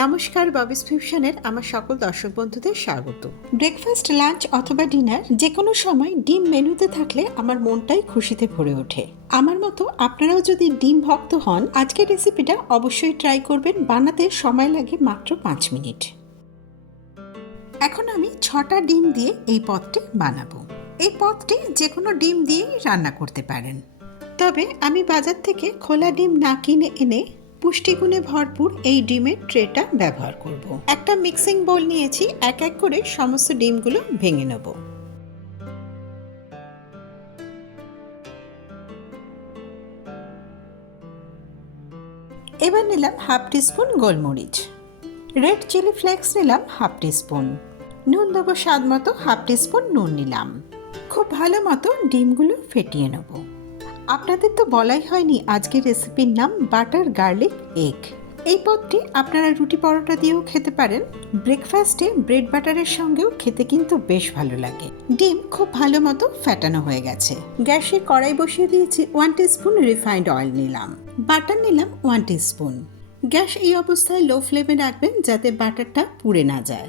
নমস্কার ববিস ফিউশনের আমার সকল দর্শক বন্ধুদের স্বাগত। ব্রেকফাস্ট, লাঞ্চ অথবা ডিনার যে কোনো সময় ডিম মেনুতে থাকলে আমার মনটাই খুশিতে ভরে ওঠে। আমার মতো আপনারাও যদি ডিম ভক্ত হন, আজকের রেসিপিটা অবশ্যই ট্রাই করবেন, বানাতে সময় লাগে মাত্র পাঁচ মিনিট। এখন আমি ছটা ডিম দিয়ে এই পদটি বানাবো। এই পদটি যে কোনো ডিম দিয়েই রান্না করতে পারেন। তবে আমি বাজার থেকে খোলা ডিম না কিনে এনে পুষ্টিগুণে ভরপুর এই ডিমের ট্রেটা ব্যবহার করব। একটা মিক্সিং বোল নিয়েছি, এক এক করে সমস্ত ডিমগুলো ভেঙে নেব। এবার নিলাম হাফ টিস্পুন গোলমরিচ। রেড চিলি ফ্লেক্স নিলাম হাফ টিস্পুন। নুন দেবো স্বাদ মতো হাফ টিস্পুন নুন নিলাম। খুব ভালো মতো ডিমগুলো ফেটিয়ে নেব। আপনাদের তো বলাই হয়নি আজকের রেসিপির নাম বাটার গার্লিক এগ। এই পদটি আপনারা রুটি পরোটা দিয়েও খেতে পারেন। ব্রেকফাস্টে ব্রেড বাটারের সঙ্গেও খেতে কিন্তু বেশ ভালো লাগে। ডিম খুব ভালো মতো ফ্যাটানো হয়ে গেছে। গ্যাসে কড়াই বসিয়ে দিয়েছি ওয়ান স্পুন রিফাইন্ড অয়েল নিলাম। বাটার নিলাম ওয়ান স্পুন গ্যাস এই অবস্থায় লো ফ্লেমে রাখবেন যাতে বাটারটা পুড়ে না যায়।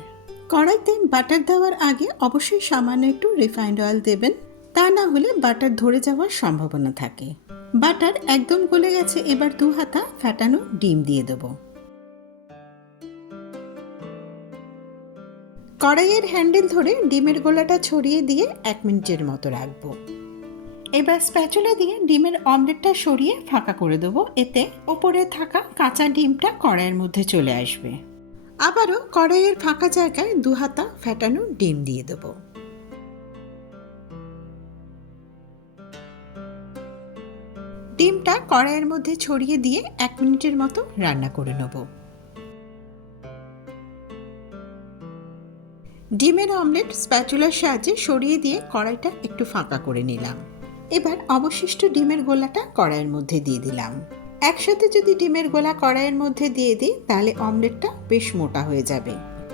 কড়াইতে বাটার দেওয়ার আগে অবশ্যই সামান্য একটু রিফাইন্ড অয়েল দেবেন। তা না হলে বাটার ধরে যাওয়ার সম্ভাবনা থাকে। বাটার একদম গলে গেছে, এবার দু হাতা ফ্যাটানো ডিম দিয়ে দেবো। কড়াইয়ের হ্যান্ডেল ধরে ডিমের গোলাটা ছড়িয়ে দিয়ে এক মিনিটের মতো রাখব। এবার স্প্যাচুলা দিয়ে ডিমের অমলেটটা সরিয়ে ফাঁকা করে দেবো, এতে ওপরে থাকা কাঁচা ডিমটা কড়াইয়ের মধ্যে চলে আসবে। আবারও কড়াইয়ের ফাঁকা জায়গায় দু হাতা ফ্যাটানো ডিম দিয়ে দেবো। ডিমটা কড়াইয়ের মধ্যে ছড়িয়ে দিয়ে এক মিনিটের মতো রান্না করে নেব। ডিমের অমলেট স্প্যাচুলার সাহায্যে সরিয়ে দিয়ে কড়াইটা একটু ফাঁকা করে নিলাম। এবার অবশিষ্ট ডিমের গোলাটা কড়াইয়ের মধ্যে দিয়ে দিলাম। একসাথে যদি ডিমের গোলা কড়াইয়ের মধ্যে দিয়ে দিই, তাহলে অমলেটটা বেশ মোটা হয়ে যাবে।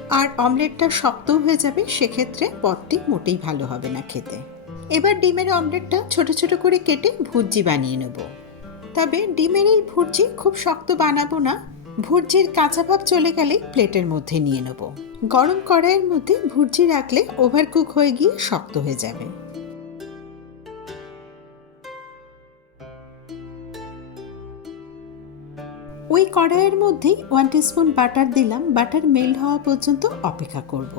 আর অমলেটটা শক্ত হয়ে যাবে, সেক্ষেত্রে পদটি মোটেই ভালো হবে না খেতে। এবার ডিমের অমলেটটা ছোট ছোট করে কেটে ভুর্জি বানিয়ে নেব। তবে ডিমের এই ভুর্জি খুব শক্ত বানাবো না, ভুর্জির কাঁচা ভাব চলে গেলে প্লেটের মধ্যে নিয়ে নেব। গরম কড়াইয়ের মধ্যে ভুর্জি রাখলে ওভারকুক হয়ে গিয়ে শক্ত হয়ে যাবে। ওই কড়াইয়ের মধ্যেই ওয়ান টিস্পুন বাটার দিলাম, বাটার মেল্ট হওয়া পর্যন্ত অপেক্ষা করব।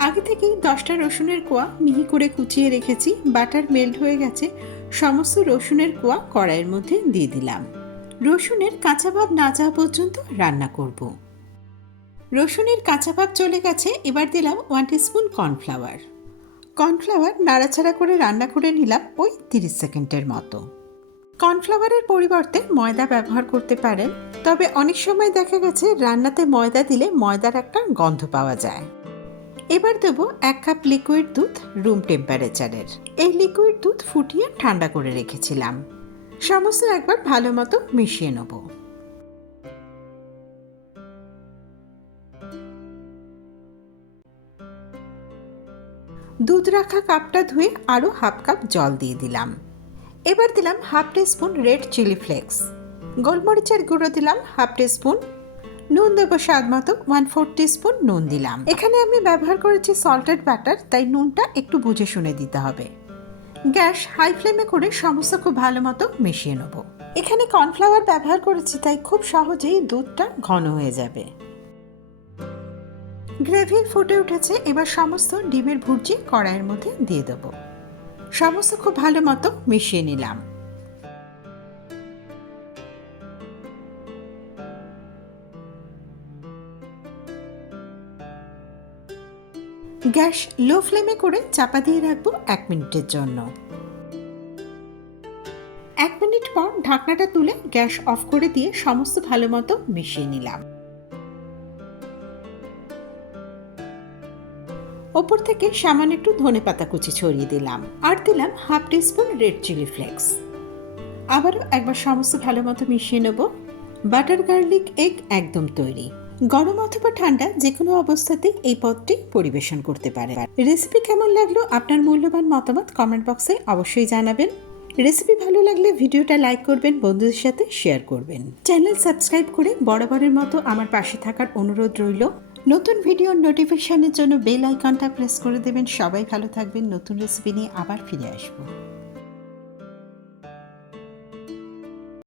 আগে থেকেই দশটা রসুনের কোয়া মিহি করে কুচিয়ে রেখেছি, বাটার মেল্ট হয়ে গেছে, সমস্ত রসুনের কোয়া কড়াইয়ের মধ্যে দিয়ে দিলাম। রসুনের কাঁচা ভাব না যাওয়া পর্যন্ত রান্না করব। রসুনের কাঁচা ভাব চলে গেছে, এবার দিলাম ওয়ান স্পুন কর্নফ্লাওয়ার কর্নফ্লাওয়ার নাড়াচাড়া করে রান্না করে নিলাম ওই তিরিশ সেকেন্ডের মতো। কর্নফ্লাওয়ারের পরিবর্তে ময়দা ব্যবহার করতে পারেন, তবে অনেক সময় দেখা গেছে রান্নাতে ময়দা দিলে ময়দার একটা গন্ধ পাওয়া যায়। এবার দেব এক কাপ লিকুইড দুধ রুম টেম্পারেচারের এই লিকুইড দুধ ফুটিয়ে ঠান্ডা করে রেখেছিলাম। সমস্ত একবার ভালো মতো মিশিয়ে নেব। দুধ রাখা কাপটা ধুয়ে আরও হাফ কাপ জল দিয়ে দিলাম। এবার দিলাম half teaspoon red chili flakes গোলমরিচের গুঁড়ো দিলাম হাফ টি স্পুন নুন দেবো স্বাদ মতো ওয়ান ফোর স্পুন নুন দিলাম। এখানে আমি ব্যবহার করেছি সল্টেড বাটার তাই নুনটা একটু বুঝে শুনে দিতে হবে। গ্যাস হাই ফ্লেমে করে সমস্ত খুব ভালো মতো মিশিয়ে নেব। এখানে কর্নফ্লাওয়ার ব্যবহার করেছি, তাই খুব সহজেই দুধটা ঘন হয়ে যাবে। গ্রেভি ফুটে উঠেছে, এবার সমস্ত ডিমের ভুর্জি কড়াইয়ের মধ্যে দিয়ে দেবো। সমস্ত খুব ভালো মতো মিশিয়ে নিলাম। গ্যাস লো ফ্লেমে করে চাপা দিয়ে রাখব এক মিনিটের জন্য। এক মিনিট পর ঢাকনাটা তুলে গ্যাস অফ করে দিয়ে সমস্ত ভালো মতো মিশিয়ে নিলাম। ওপর থেকে সামান্য একটু ধনে পাতা কুচি ছড়িয়ে দিলাম আর দিলাম half teaspoon red chili flakes. আবারও একবার সমস্ত ভালো মতো মিশিয়ে নেব। বাটার গার্লিক এগ একদম তৈরি। গরম অথবা ঠান্ডা যে কোনো অবস্থাতেই এই পদটি পরিবেশন করতে পারে। রেসিপি কেমন লাগল আপনার মূল্যবান মতামত কমেন্ট বক্সে অবশ্যই জানাবেন। রেসিপি ভালো লাগলে ভিডিওটা লাইক করবেন, বন্ধুদের সাথে শেয়ার করবেন। চ্যানেল সাবস্ক্রাইব করে বরাবরের মতো আমার পাশে থাকার অনুরোধ রইল। নতুন ভিডিওর নোটিফিকেশনের জন্য বেল আইকনটা প্রেস করে দেবেন। সবাই ভালো থাকবেন। নতুন রেসিপি নিয়ে আবার ফিরে আসব।